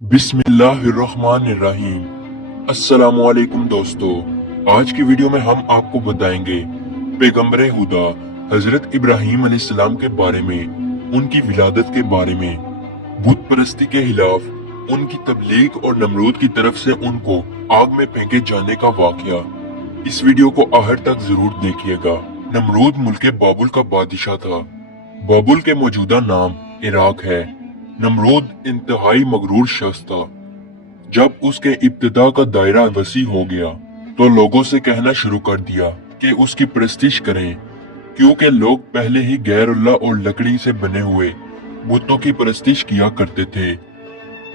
बिस्मिल्लाहिर्रहमानिर्रहीम। अस्सलामुअलैकुम दोस्तों, आज की वीडियो में हम आपको बताएंगे पैगंबर खुदा हजरत इब्राहीम अलैहिस्सलाम के बारे में, उनकी विलादत के बारे में, बुत परस्ती के खिलाफ उनकी तबलीग और नमरूद की तरफ से उनको आग में फेंके जाने का वाकया। इस वीडियो को आखिर तक जरूर देखिएगा। नमरूद मुल्क बाबुल का बादशाह था। बाबुल के मौजूदा नाम इराक है। नमरूद इंतहाई मगरूर शख्स था। जब उसके इब्तिदा का दायरा वसी हो गया तो लोगों से कहना शुरू कर दिया कि उसकी परस्तिश करें, क्योंकि लोग पहले ही गैरुल्लाह और लकड़ी से बने हुए बुतों की परस्तिश किया करते थे।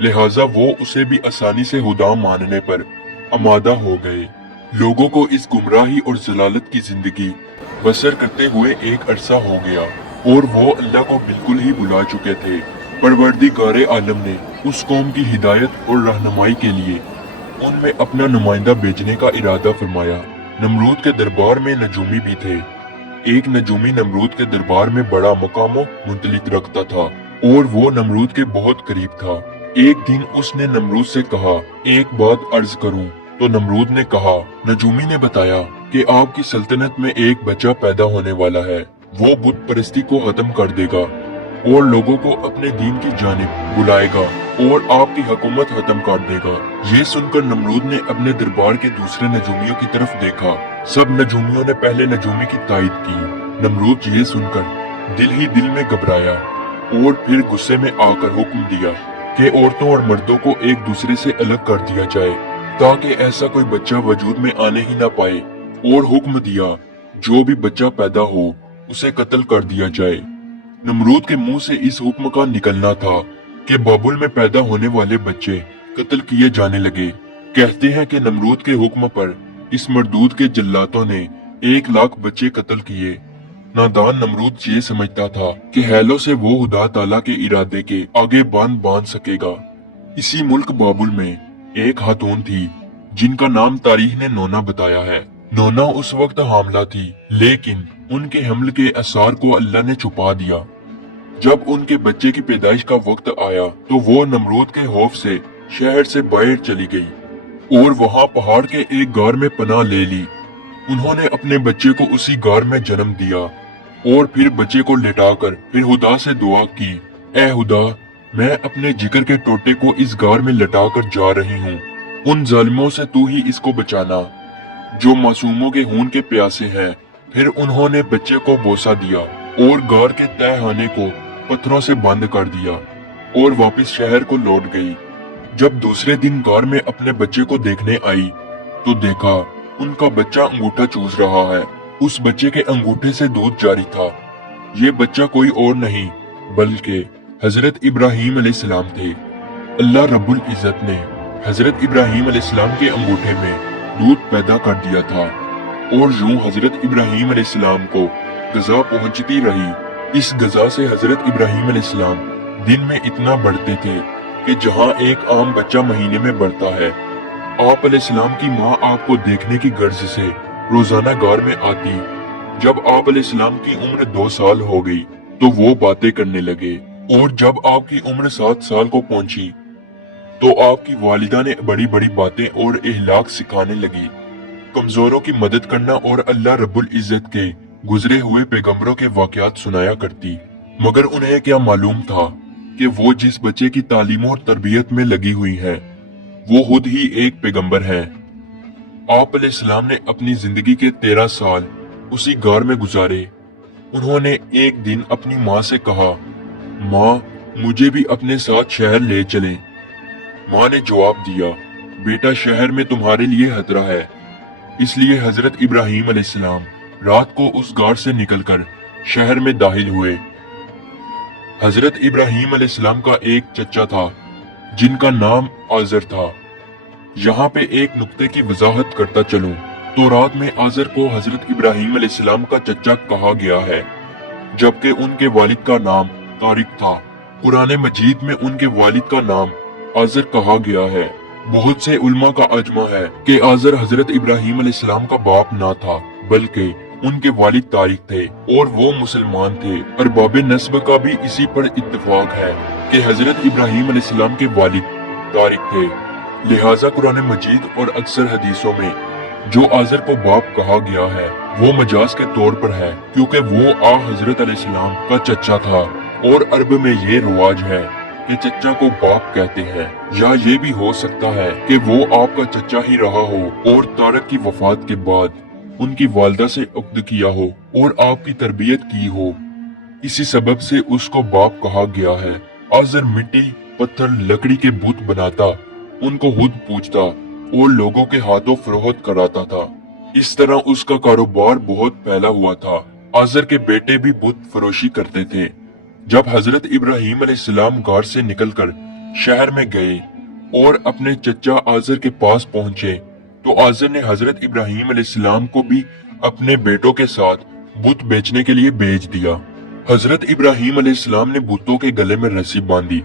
लिहाजा वो उसे भी आसानी से खुदा मानने पर आमादा हो गए। लोगों को इस गुमराही और जलालत की जिंदगी बसर करते हुए एक अरसा हो गया और वो अल्लाह को बिल्कुल ही भुला चुके थे। परवरदिगारे आलम ने उस कौम की हिदायत और रहनुमाई के लिए उनमें अपना नुमाइंदा भेजने का इरादा फरमाया। नमरूद के दरबार में नजूमी भी थे। एक नजूमी नमरूद के दरबार में बड़ा मकामो मुंतलिक रखता था और वो नमरूद के बहुत करीब था। एक दिन उसने नमरूद से कहा, एक बात अर्ज करूं? तो नमरूद ने कहा, नजूमी ने बताया कि आपकी सल्तनत में एक बच्चा पैदा होने वाला है। वो बुत परस्ती को खत्म कर देगा और लोगों को अपने दीन की जानिब बुलाएगा और आपकी हुकूमत खत्म कर देगा। ये सुनकर नमरूद ने अपने दरबार के दूसरे नजूमियों की तरफ देखा। सब नजूमियों ने पहले नजूमी की तायद की। नमरूद ये सुनकर दिल ही दिल में घबराया और फिर गुस्से में आकर हुक्म दिया कि औरतों और मर्दों को एक दूसरे से अलग कर दिया जाए ताकि ऐसा कोई बच्चा वजूद में आने ही ना पाए, और हुक्म दिया जो भी बच्चा पैदा हो उसे कत्ल कर दिया जाए। नमरूद के मुंह से इस हुक्म का निकलना था कि बाबुल में पैदा होने वाले बच्चे कत्ल किए जाने लगे। कहते हैं कि नमरूद के हुक्म पर इस मरदूद के जल्लातों ने 1 लाख बच्चे कत्ल किए। नादान नमरूद ये समझता था कि हैलों से वो खुदा ताला के इरादे के आगे बांध सकेगा। इसी मुल्क बाबुल में एक खातून थी जिनका नाम तारीख ने नोना बताया है। नोना उस वक्त हामला थी, लेकिन उनके हमल के असर को अल्लाह ने छुपा दिया। जब उनके बच्चे की पैदाइश का वक्त आया तो वो नमरूद के खौफ से शहर से बाहर चली गई और वहाँ पहाड़ के एक गार में पनाह ले ली। उन्होंने अपने बच्चे को उसी गार में जन्म दिया और फिर बच्चे को लेटाकर फिर खुदा से दुआ की, ऐ खुदा, मैं अपने जिगर के टोटे को इस गार में लटाकर जा रही हूँ। उन जालिमों से तू ही इसको बचाना जो मासूमों के खून के प्यासे हैं। फिर उन्होंने बच्चे को बोसा दिया और गार के तहखाने को पत्थरों से बंद कर दिया और वापस शहर को लौट गई। जब दूसरे दिन गार में अपने बच्चे को देखने आई तो देखा उनका बच्चा अंगूठा चूस रहा है। उस बच्चे के अंगूठे से दूध जारी था। ये बच्चा कोई और नहीं बल्कि हजरत इब्राहीम अलैहिस्सलाम थे। अल्लाह रब्बुल इज्जत ने हजरत इब्राहीम अलैहिस्सलाम के अंगूठे में दूध पैदा कर दिया था और यूं हजरत इब्राहीम अलैहिस्सलाम को गजा पहुंचती रही। इस गजा से हजरत इब्राहीम अलैहिस्सलाम दिन में इतना बढ़ते थे कि जहां एक आम बच्चा महीने में बढ़ता है। आप अलैहिस्सलाम की माँ आपको देखने की गर्ज से रोजाना गार में आती। जब आप अलैहिस्सलाम की उम्र 2 साल हो गई तो वो बातें करने लगे, और जब आपकी उम्र 7 साल को पहुंची तो आपकी वालिदा ने बड़ी बड़ी बातें और इहलाक सिखाने लगी। कमजोरों की मदद करना और अल्लाह रब्बुल इज्जत के गुजरे हुए पैगंबरों के वाकयात सुनाया करती। मगर उन्हें क्या मालूम था कि वो जिस बच्चे की तालीम और तरबियत में लगी हुई है वो खुद ही एक पैगंबर है। आप अलैहिस्सलाम ने अपनी जिंदगी के 13 साल उसी गार में गुजारे। उन्होंने एक दिन अपनी माँ से कहा, माँ, मुझे भी अपने साथ शहर ले चलें। माँ ने जवाब दिया, बेटा, शहर में तुम्हारे लिए खतरा है। इसलिए हजरत इब्राहीम अलैहिस्सलाम रात को उस गार से निकलकर शहर में दाखिल हुए। हजरत इब्राहीम अलैहिस्सलाम का एक चचा था जिनका नाम आजर था। यहाँ पे एक नुक्ते की वजाहत करता चलूं तो रात में आजर को हजरत इब्राहीम अलैहिस्सलाम का चचा कहा गया है, जबकि उनके वालिद का नाम तारिक था। कुरान मजीद में उनके वालिद का नाम आजर कहा गया है। बहुत से उल्मा का अजमा है कि आजर हजरत इब्राहीम अलैहिस्सलाम का बाप ना था बल्कि उनके वालिद तारिक थे और वो मुसलमान थे। अरबाब नस्ब का भी इसी पर इत्तेफाक है कि हजरत इब्राहीम अलैहिस्सलाम के वालिद तारिक थे। लिहाजा कुरान मजीद और अक्सर हदीसों में जो आज़र को बाप कहा गया है वो मजाज के तौर पर है, क्योंकि वो हजरत अलैहिस्सलाम का चचा था और अरब में ये रिवाज है कि चचा को बाप कहते हैं। या ये भी हो सकता है कि वो आपका चचा ही रहा हो और तारिक की वफात के बाद उनकी वालदा से उक्द किया हो और आपकी तरबियत की हो, इसी सबब से उसको बाप कहा गया है। आज़र मिट्टी, पत्थर, लकड़ी के बुत बनाता, उनको खुद पूजता और लोगों के हाथों फरोख्त कराता था। इस तरह उसका कारोबार बहुत फैला हुआ था। आज़र के बेटे भी बुत फरोशी करते थे। जब हजरत इब्राहीम अलैहिस्सलाम गार से निकलकर शहर में गए और अपने चचा आज़र के पास पहुंचे तो आज़र ने हजरत इब्राहीम अलैहिस्सलाम को भी अपने बेटों के साथ बुत बेचने के लिए भेज दिया। हजरत इब्राहीम अलैहिस्सलाम ने बुतों के गले में रस्सी बांधी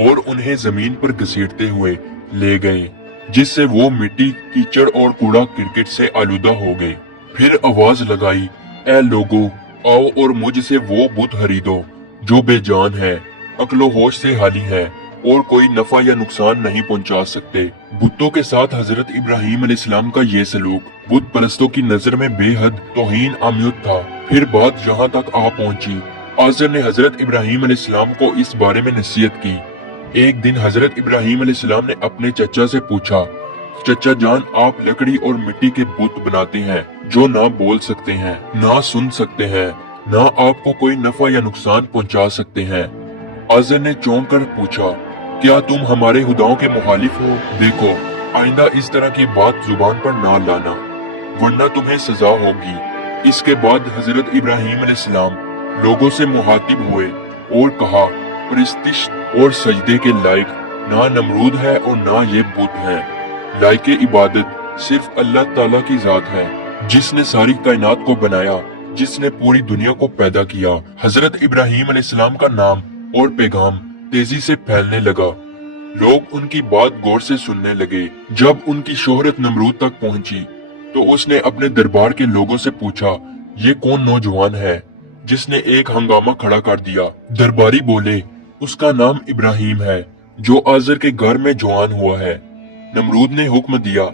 और उन्हें जमीन पर घसीटते हुए ले गए, जिससे वो मिट्टी, कीचड़ और कूड़ा क्रिकेट से आलूदा हो गए। फिर आवाज लगाई, ऐ लोगों, आओ और मुझसे वो बुत खरीदो जो बेजान है, अक्लो होश से हाली है और कोई नफा या नुकसान नहीं पहुंचा सकते। बुतों के साथ हजरत इब्राहीम अलैहिस्सलाम का ये सलूक बुत परस्तों की नजर में बेहद तौहीन आमियत था। फिर बात यहाँ तक आ पहुंची। आज़र ने हजरत इब्राहीम अलैहिस्सलाम को इस बारे में नसीहत की। एक दिन हजरत इब्राहीम अलैहिस्सलाम ने अपने चचा से पूछा, चचा जान, आप लकड़ी और मिट्टी के बुत बनाते हैं जो ना बोल सकते हैं, ना सुन सकते हैं, ना आपको कोई नफा या नुकसान पहुंचा सकते हैं। आज़र ने चौंक कर पूछा, क्या तुम हमारे खुदाओं के मुखालिफ हो? देखो, आइंदा इस तरह की बात जुबान पर ना लाना, वरना तुम्हें सजा होगी। इसके बाद हजरत इब्राहीम अलैहिस्सलाम लोगों से मुखातिब हुए और कहा, परिस्तिश और सजदे के लायक ना नमरूद है और ना ये बुत है। लायके इबादत सिर्फ अल्लाह ताला की जात है, जिसने सारी कायनात को बनाया, जिसने पूरी दुनिया को पैदा किया। हजरत इब्राहीम अलैहिस्सलाम का नाम और पैगाम तेजी से फैलने लगा। लोग उनकी बात गौर से सुनने लगे। जब उनकी शोहरत नमरूद तक पहुंची तो उसने अपने दरबार के लोगों से पूछा, ये कौन नौजवान है जिसने एक हंगामा खड़ा कर दिया? दरबारी बोले, उसका नाम इब्राहीम है जो आज़र के घर में जवान हुआ है। नमरूद ने हुक्म दिया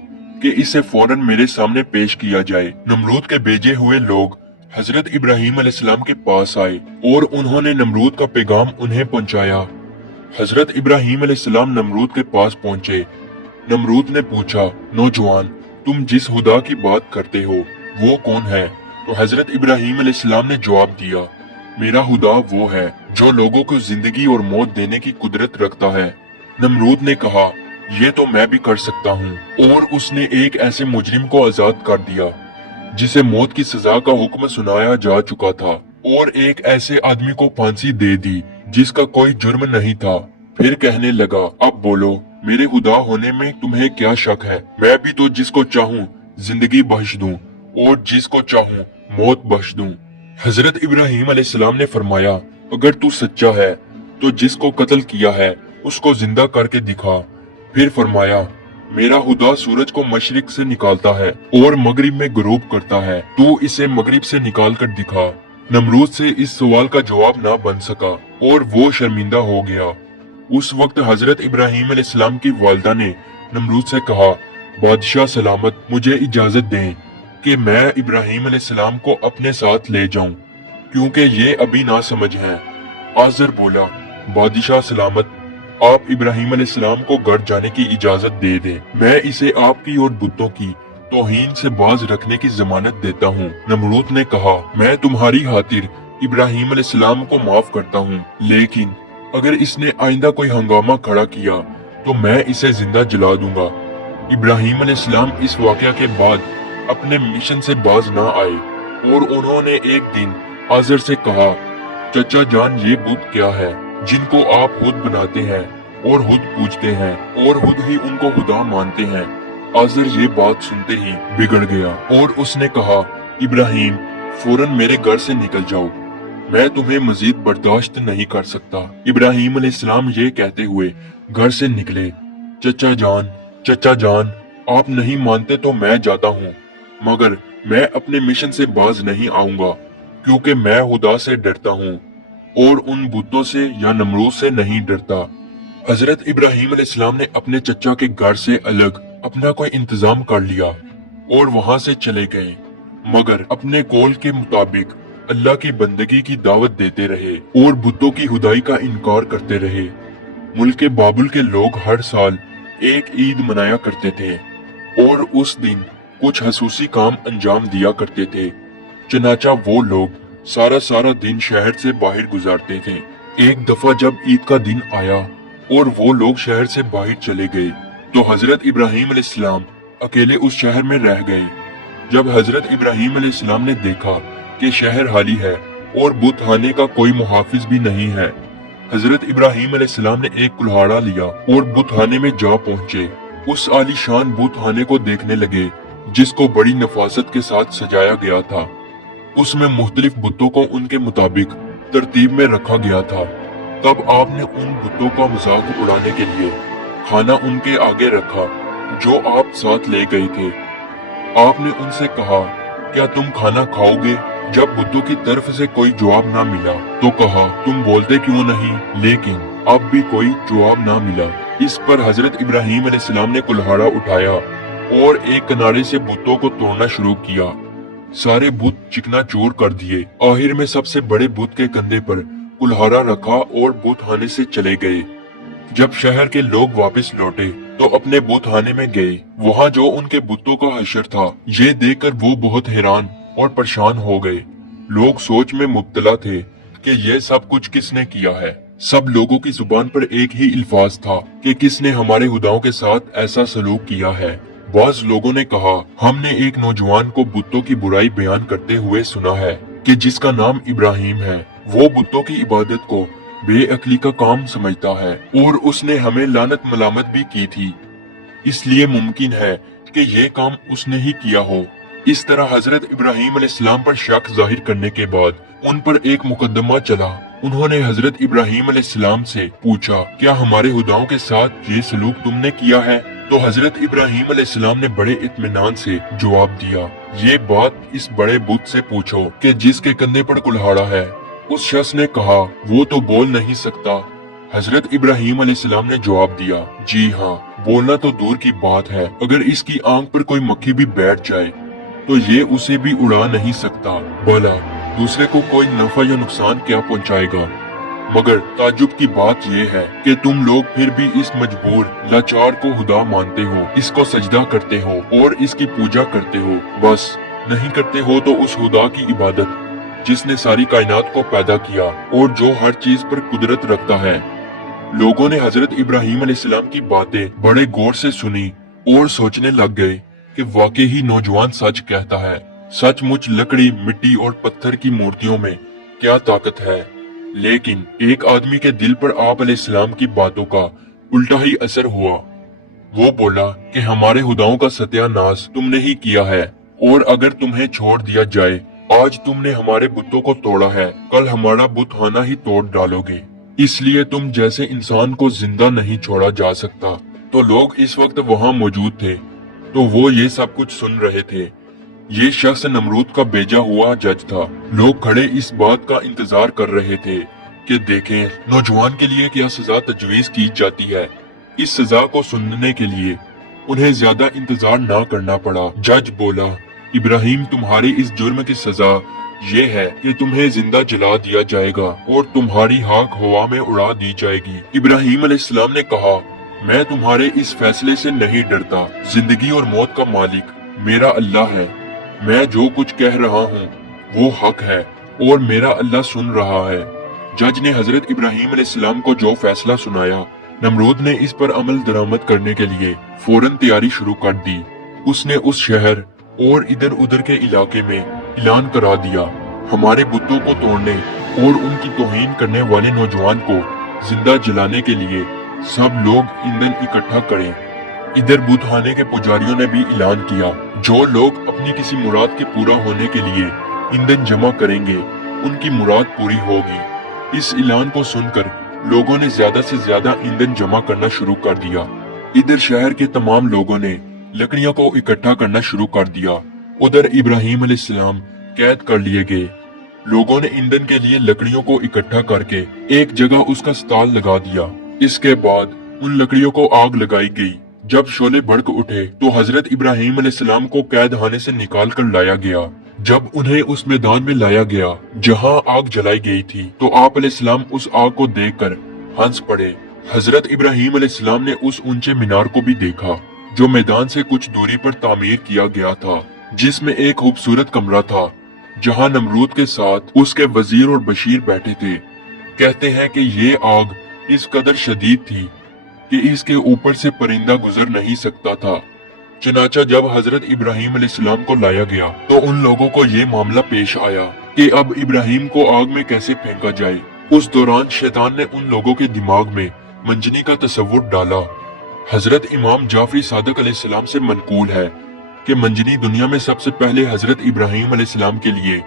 कि इसे फौरन मेरे सामने पेश किया जाए। नमरूद के भेजे हुए लोग हजरत इब्राहीम अलैहिस्सलाम के पास आए और उन्होंने नमरूद का पैगाम उन्हें पहुंचाया। हजरत इब्राहीम अलैहिस्सलाम नमरूद के पास पहुंचे। नमरूद ने पूछा, नौजवान, तुम जिस खुदा की बात करते हो वो कौन है? तो हजरत इब्राहीम अलैहिस्सलाम ने जवाब दिया, मेरा खुदा वो है जो लोगों को जिंदगी और मौत देने की कुदरत रखता है। नमरूद ने कहा, ये तो मैं भी कर सकता हूँ। और उसने एक ऐसे मुजरिम को आजाद कर दिया जिसे मौत की सजा का हुक्म सुनाया जा चुका था, और एक ऐसे आदमी को फांसी दे दी जिसका कोई जुर्म नहीं था। फिर कहने लगा, अब बोलो, मेरे खुदा होने में तुम्हें क्या शक है? मैं भी तो जिसको चाहूँ जिंदगी बख्श दूं और जिसको चाहूँ मौत बख्श दूं। हजरत इब्राहीम अलैहिस्सलाम ने फरमाया, अगर तू सच्चा है तो जिसको कत्ल किया है उसको जिंदा करके दिखा। फिर फरमाया, मेरा खुदा सूरज को मशरिक से निकालता है और मगरिब में गुरूब करता है, तू इसे मगरिब से निकाल कर दिखा। नमरूद से इस सवाल का जवाब ना बन सका और वो शर्मिंदा हो गया। उस वक्त हजरत इब्राहीम अलैहिस्सलाम की वालिदा ने नमरूद से कहा, बादशाह सलामत, मुझे इजाजत दें कि मैं इब्राहीम अलैहिस्सलाम को अपने साथ ले जाऊं, क्योंकि ये अभी ना समझ हैं। आज़र बोला, बादशाह सलामत, आप इब्राहीम अलैहिस्सलाम को घर जाने की इजाजत दे दें। मैं इसे आपकी और बुतों की तौहीन से बाज रखने की जमानत देता हूँ। नमरूद ने कहा, मैं तुम्हारी खातिर इब्राहीम अलैहिस्सलाम को माफ करता हूँ, लेकिन अगर इसने आइंदा कोई हंगामा खड़ा किया तो मैं इसे जिंदा जला दूंगा। इब्राहीम अलैहिस्सलाम इस वाकया के बाद अपने मिशन से बाज ना आए और उन्होंने एक दिन आज़र से कहा, चचा जान, ये बुत क्या है जिनको आप खुद बनाते हैं और खुद पूजते हैं और खुद ही उनको खुदा मानते हैं? आज़र ये बात सुनते ही बिगड़ गया और उसने कहा, इब्राहीम, फौरन मेरे घर से निकल जाओ, मैं तुम्हें मजीद बर्दाश्त नहीं कर सकता। इब्राहीम अलैहिस्सलाम ये कहते हुए घर से निकले। चचा जान, आप नहीं मानते तो मैं जाता हूँ, मगर मैं अपने मिशन से बाज नहीं आऊंगा, क्योंकि मैं खुदा से डरता हूँ और उन बुतों से या नमरूद से नहीं डरता। हजरत इब्राहिम अलैहिस्सलाम ने अपने चचा के घर से अलग अपना कोई इंतजाम कर लिया और वहां से चले गए, मगर अपने कौल के मुताबिक अल्लाह की बंदगी की दावत देते रहे और बुतों की खुदाई का इनकार करते रहे। मुल्क बाबुल के लोग हर साल एक ईद मनाया करते थे और उस दिन कुछ खसूसी काम अंजाम दिया करते थे। चनाचा वो लोग सारा सारा दिन शहर से बाहर गुजारते थे। एक दफा जब ईद का दिन आया और वो लोग शहर से बाहर चले गए तो हजरत इब्राहिम अलैहिस्सलाम अकेले उस शहर में रह गए। जब हजरत इब्राहिम अलैहिस्सलाम ने देखा कि शहर खाली है और बुतखाने का कोई मुहाफिज भी नहीं है, हजरत इब्राहिम अलैहिस्सलाम ने एक कुल्हाड़ा लिया और बुतखाने में जा पहुंचे। उस आलीशान बुतखाने को देखने लगे जिसको बड़ी नफासत के साथ सजाया गया था। उसमें मुख्तलिफ बुतों को उनके मुताबिक तरतीब में रखा गया था। तब आपने उन बुतों का मजाक उड़ाने के लिए खाना उनके आगे रखा जो आप साथ ले गए थे। आपने उनसे कहा, क्या तुम खाना खाओगे? जब बुतों की तरफ से कोई जवाब ना मिला तो कहा, तुम बोलते क्यों नहीं? लेकिन अब भी कोई जवाब ना मिला। इस पर हजरत इब्राहिम अलैहिस्सलाम ने कुल्हाड़ा उठाया और एक किनारे से बुतों को तोड़ना शुरू किया। सारे बुत चिकनाचूर कर दिए। आखिर में सबसे बड़े बुत के कंधे पर कुल्हाड़ा रखा और बुतखाने से चले गए। जब शहर के लोग वापस लौटे तो अपने बुतखाने में गए। वहाँ जो उनके बुतों का हशर था, ये देखकर वो बहुत हैरान और परेशान हो गए। लोग सोच में मुब्तला थे कि ये सब कुछ किसने किया है। सब लोगों की जुबान पर एक ही अल्फाज था कि किसने हमारे खुदाओं के साथ ऐसा सलूक किया है। बाज लोगों ने कहा, हमने एक नौजवान को बुतों की बुराई बयान करते हुए सुना है कि जिसका नाम इब्राहिम है। वो बुतों की इबादत को बेअक्ली का काम समझता है और उसने हमें लानत मलामत भी की थी। इसलिए मुमकिन है कि ये काम उसने ही किया हो। इस तरह हजरत इब्राहिम अलैहिस्सलाम पर शक जाहिर करने के बाद उन पर एक मुकदमा चला। उन्होंने हजरत इब्राहिम अलैहिस्सलाम से पूछा, क्या हमारे खुदाओं के साथ ये सलूक तुमने किया है? तो हजरत इब्राहिम अलैहिस्सलाम ने बड़े इत्मीनान से जवाब दिया, ये बात इस बड़े बुत से पूछो कि जिसके कंधे पर कुल्हाड़ा है। उस शख्स ने कहा, वो तो बोल नहीं सकता। हजरत इब्राहिम अलैहिस्सलाम ने जवाब दिया, जी हाँ, बोलना तो दूर की बात है, अगर इसकी आंख पर कोई मक्खी भी बैठ जाए तो ये उसे भी उड़ा नहीं सकता। भला दूसरे को कोई नफा या नुकसान क्या पहुंचाएगा? मगर ताज्जुब की बात यह है कि तुम लोग फिर भी इस मजबूर लाचार को खुदा मानते हो, इसको सजदा करते हो और इसकी पूजा करते हो। बस नहीं करते हो तो उस खुदा की इबादत जिसने सारी कायनात को पैदा किया और जो हर चीज पर कुदरत रखता है। लोगों ने हजरत इब्राहिम अलैहिस्सलाम की बातें बड़े गौर से सुनी और सोचने लग गए कि वाकई ही नौजवान सच कहता है। सचमुच लकड़ी, मिट्टी और पत्थर की मूर्तियों में क्या ताकत है। लेकिन एक आदमी के दिल पर आप अलैहिस्सलाम की बातों का उल्टा ही असर हुआ। वो बोला कि हमारे खुदाओं का सत्यानाश तुमने ही किया है और अगर तुम्हें छोड़ दिया जाए, आज तुमने हमारे बुतों को तोड़ा है, कल हमारा बुतखाना ही तोड़ डालोगे। इसलिए तुम जैसे इंसान को जिंदा नहीं छोड़ा जा सकता। तो लोग इस वक्त वहाँ मौजूद थे तो वो ये सब कुछ सुन रहे थे। ये शख्स नमरूद का भेजा हुआ जज था। लोग खड़े इस बात का इंतजार कर रहे थे कि देखें नौजवान के लिए क्या सजा तजवीज की जाती है। इस सजा को सुनने के लिए उन्हें ज्यादा इंतजार ना करना पड़ा। जज बोला, इब्राहिम, तुम्हारी इस जुर्म की सजा ये है कि तुम्हें जिंदा जला दिया जाएगा और तुम्हारी खाक हवा में उड़ा दी जाएगी। इब्राहिम अलैहिस्सलाम ने कहा, मैं तुम्हारे इस फैसले से नहीं डरता। जिंदगी और मौत का मालिक मेरा अल्लाह है। मैं जो कुछ कह रहा हूँ वो हक है और मेरा अल्लाह सुन रहा है। जज ने हजरत इब्राहिम अलैहिस्सलाम को जो फैसला सुनाया, नमरूद ने इस पर अमल दरामद करने के लिए फौरन तैयारी शुरू कर दी। उसने उस शहर और इधर उधर के इलाके में ऐलान करा दिया, हमारे बुतों को तोड़ने और उनकी तौहीन करने वाले नौजवान को जिंदा जलाने के लिए सब लोग ईंधन इकट्ठा करें। इधर बुतखाने के पुजारियों ने भी ऐलान किया, जो लोग अपनी किसी मुराद के पूरा होने के लिए ईंधन जमा करेंगे उनकी मुराद पूरी होगी। इस ऐलान को सुनकर लोगों ने ज्यादा से ज्यादा ईंधन जमा करना शुरू कर दिया। इधर शहर के तमाम लोगों ने लकड़ियों को इकट्ठा करना शुरू कर दिया। उधर इब्राहिम अलैहिस्सलाम कैद कर लिए गए। लोगों ने ईंधन के लिए लकड़ियों को इकट्ठा करके एक जगह उसका स्टॉल लगा दिया इसके बाद उन लकड़ियों को आग लगाई गई। जब शोले भड़क उठे तो हजरत इब्राहिम अलैहिस्सलाम को कैद खाने से निकाल कर लाया गया। जब उन्हें उस मैदान में लाया गया जहां आग जलाई गई थी, तो आप अलैहिस्सलाम उस आग को देखकर हंस पड़े। हजरत इब्राहिम अलैहिस्सलाम ने उस ऊंचे मीनार को भी देखा जो मैदान से कुछ दूरी पर तामीर किया गया था, जिसमें एक खूबसूरत कमरा था जहां नमरूद के साथ उसके वजीर और बशीर बैठे थे। कहते हैं कि ये आग इस कदर शदीद थी कि इसके ऊपर से परिंदा गुजर नहीं सकता था। चनाचा जब हजरत इब्राहिम अलैहिस्सलाम को लाया गया तो उन लोगों को ये मामला पेश आया कि अब इब्राहिम को आग में कैसे फेंका जाए। उस दौरान शैतान ने उन लोगों के दिमाग में मंजनी का तस्वुर डाला। हजरत इमाम जाफरी सादिक अलैहिस्सलाम से मनकूल है कि मंजनी दुनिया में सबसे पहले हजरत इब्राहिम अलैहिस्सलाम के लिए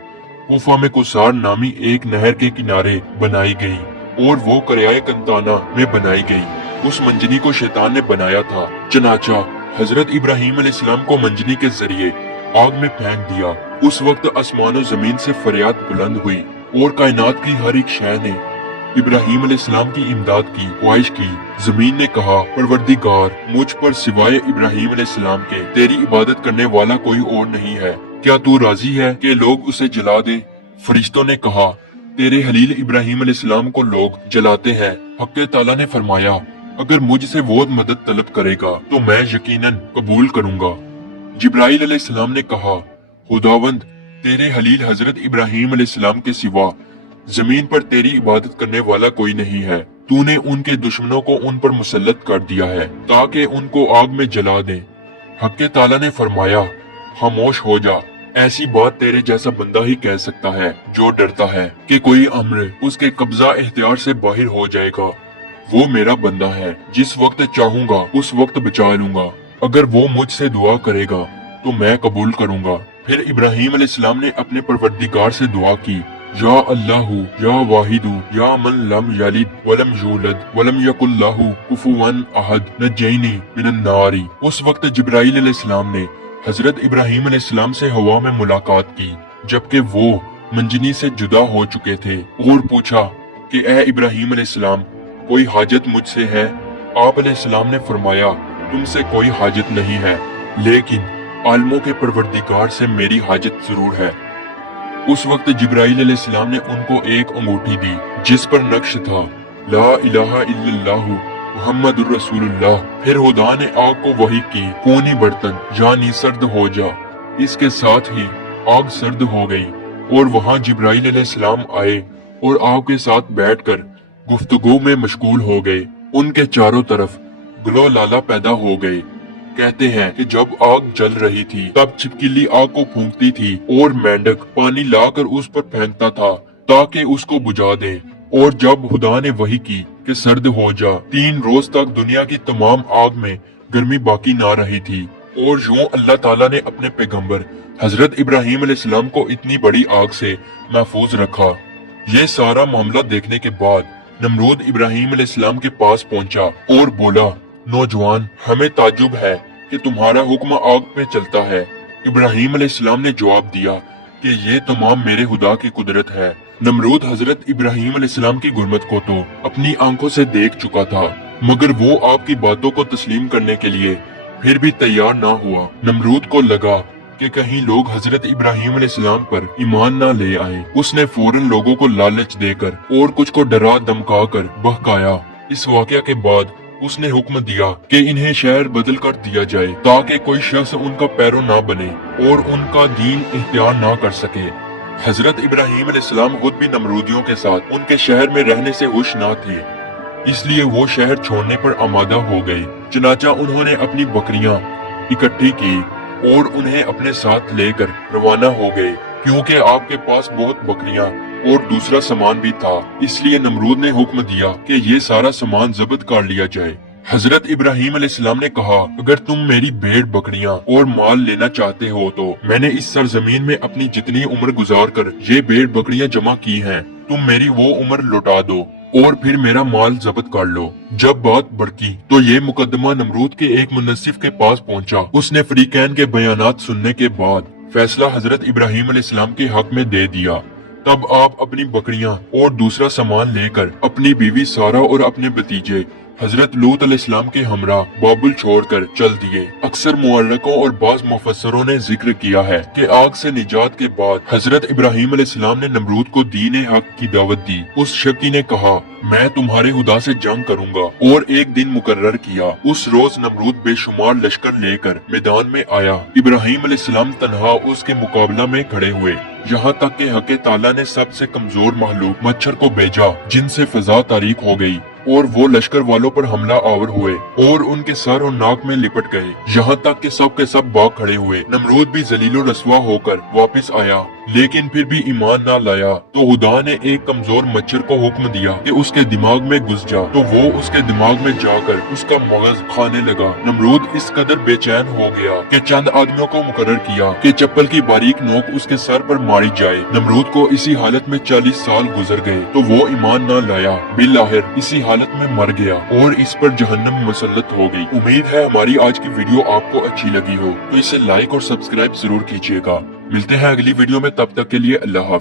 कूफा में कुसार नामी एक नहर के किनारे बनाई गई और वो करियाए कंताना में बनाई गई। उस मंजनी को शैतान ने बनाया था। चनाचा हजरत इब्राहिम अलैहिस्सलाम को मंजनी के जरिए आग में फेंक दिया। उस वक्त आसमान और जमीन से फरियाद बुलंद हुई और कायनात की हर एक शय ने इब्राहिम अलैहिस्सलाम की इमदाद की ख्वाहिश की। जमीन ने कहा, परवरदिगार, मुझ पर सिवाय इब्राहिम अलैहिस्सलाम के तेरी इबादत करने वाला कोई और नहीं है, क्या तू राजी है कि लोग उसे जला दें? फरिश्तों ने कहा, तेरे हलील इब्राहिम अलैहिस्सलाम को लोग जलाते हैं। हक़ ताला ने फरमाया, अगर मुझसे वो मदद तलब करेगा तो मैं यकीनन कबूल करूंगा। जिब्राइल अलैहिस्सलाम ने कहा, खुदावंद, तेरे हलील हजरत इब्राहिम अलैहिस्सलाम के सिवा जमीन पर तेरी इबादत करने वाला कोई नहीं है। तूने उनके दुश्मनों को उन पर मुसल्लत कर दिया है ताकि उनको आग में जला दें। हक़ ताला ने फरमाया, खामोश हो जा, ऐसी बात तेरे जैसा बंदा ही कह सकता है जो डरता है कि कोई अम्र उसके कब्जा इख्तियार से बाहर हो जाएगा। वो मेरा बंदा है, जिस वक्त चाहूंगा उस वक्त बचा लूंगा। अगर वो मुझसे दुआ करेगा तो मैं कबूल करूंगा। फिर इब्राहिम अलैहिस्सलाम ने अपने परवरदिगार से दुआ की, या अल्लाहु या वाहिदु या मन लम यलिद वलम यूलद वलम यकुल लहु कुफुवन अहद नज्जैनी मिनन नारी। उस वक्त जिब्राइल अलैहिस्सलाम ने हजरत इब्राहिम अलैहिस्सलाम से हवा में मुलाकात की जबकि वो मंजनी से जुदा हो चुके थे और पूछा कि ए इब्राहिम अलैहिस्सलाम, कोई हाजत मुझसे है? आप अलैहिस्सलाम ने फरमाया, तुमसे कोई हाजत नहीं है, लेकिन आलमों के परवरदिगार से मेरी हाजत जरूर है। उस वक्त जिब्राइल अलैहिस्सलाम ने उनको एक अंगूठी दी जिस पर नक्श था, ला इलाहा इल्लल्लाहु मुहम्मदुर रसूलुल्लाह। फिर खुदा ने आग को वही की, खूनी बर्तन यानी सर्द हो जा। इसके साथ ही आग सर्द हो गई और वहाँ जिब्राइल अलैहिस्सलाम आए और आग के साथ बैठकर गुफ्तगू में मशगूल हो गए। उनके चारों तरफ ग्लो लाला पैदा हो गए। कहते हैं कि जब आग जल रही थी तब छिपकली आग को फूंकती थी और मेंढक पानी लाकर उस पर फेंकता था ताकि उसको बुझा दे। और जब खुदा ने वही की कि सर्द हो जा, 3 रोज तक दुनिया की तमाम आग में गर्मी बाकी ना रही थी। और यूं अल्लाह ताला ने अपने पैगंबर हजरत इब्राहिम अलैहिस्सलाम को इतनी बड़ी आग से महफूज रखा। ये सारा मामला देखने के बाद नमरूद इब्राहिम अलैहिस्सलाम के पास पहुंचा और बोला, नौजवान, हमें ताज्जुब है कि तुम्हारा हुक्म आग पे चलता है। इब्राहिम अलैहिस्सलाम ने जवाब दिया कि ये तमाम मेरे खुदा की कुदरत है। नमरूद हजरत इब्राहिम अलैहिस्सलाम की गुरबत को तो अपनी आंखों से देख चुका था, मगर वो आपकी बातों को तस्लीम करने के लिए फिर भी तैयार ना हुआ। नमरूद को लगा कि कहीं लोग हजरत इब्राहिम अलैहिस्सलाम पर ईमान ना ले आए। उसने फौरन लोगों को लालच देकर और कुछ को डरा धमका कर बहकाया। इस वाकया के बाद उसने हुक्म दिया कि इन्हें शहर बदल कर दिया जाए ताकि कोई शख्स उनका पैरो ना बने और उनका दीन इख्तियार ना कर सके। हजरत इब्राहिम अलैहिस्सलाम खुद भी नमरूदियों के साथ उनके शहर में रहने से खुश ना थे, इसलिए वो शहर छोड़ने पर आमादा हो गए। चनाचा उन्होंने अपनी बकरियां इकट्ठी की और उन्हें अपने साथ लेकर रवाना हो गए। क्योंकि आपके पास बहुत बकरियां और दूसरा सामान भी था, इसलिए नमरूद ने हुक्म दिया कि ये सारा सामान जब्त कर लिया जाए। हजरत इब्राहिम अलैहिस्सलाम ने कहा, अगर तुम मेरी भेड़ बकरियां और माल लेना चाहते हो तो मैंने इस सरजमीन में अपनी जितनी उम्र गुजार कर ये भेड़ बकरियां जमा की हैं, तुम मेरी वो उम्र लौटा दो और फिर मेरा माल जब्त कर लो। जब बात बढ़ती तो ये मुकदमा नमरूद के एक मुनसिफ के पास पहुंचा। उसने फरीकैन के बयानात सुनने के बाद फैसला हजरत इब्राहिम अलैहिस्सलाम के हक में दे दिया। तब आप अपनी बकरियां और दूसरा सामान लेकर अपनी बीवी सारा और अपने भतीजे हजरत लूत अलैहिस्सलाम के हमरा बाबुल छोड़कर चल दिए। अक्सर मुअर्रिखों और बाज़ मुफस्सिरों ने जिक्र किया है कि आग से निजात के बाद हजरत इब्राहीम अलैहिस्सलाम ने नमरूद को दीन हक की दावत दी। उस शकी ने कहा, मैं तुम्हारे खुदा से जंग करूंगा, और एक दिन मुकर्रर किया। उस रोज नमरूद बेशुमार लश्कर लेकर मैदान में आया। इब्राहीम अलैहिस्सलाम तन्हा उसके मुकाबला में खड़े हुए, यहाँ तक कि हक़ ताला ने सबसे कमजोर महलूक मच्छर को भेजा, जिनसे फजा तारीक हो गई, और वो लश्कर वालों पर हमला आवर हुए और उनके सर और नाक में लिपट गए, यहाँ तक कि सब के सब भाग खड़े हुए। नमरूद भी जलीलो रसवा होकर वापस आया, लेकिन फिर भी ईमान ना लाया। तो खुदा ने एक कमजोर मच्छर को हुक्म दिया कि उसके दिमाग में घुस जा, तो वो उसके दिमाग में जाकर उसका मगज खाने लगा। नमरूद इस कदर बेचैन हो गया कि चंद आदमियों को मुकर्रर किया कि चप्पल की बारीक नोक उसके सर पर मारी जाए। नमरूद को इसी हालत में 40 साल गुजर गए, तो वो ईमान ना लाया, बिलाखिर इसी हालत में मर गया और इस पर जहन्नम मुसल्लत हो गई। उम्मीद है हमारी आज की वीडियो आपको अच्छी लगी हो, तो इसे लाइक और सब्सक्राइब जरूर कीजिएगा। मिलते हैं अगली वीडियो में, तब तक के लिए अल्लाह हाफ़िज़।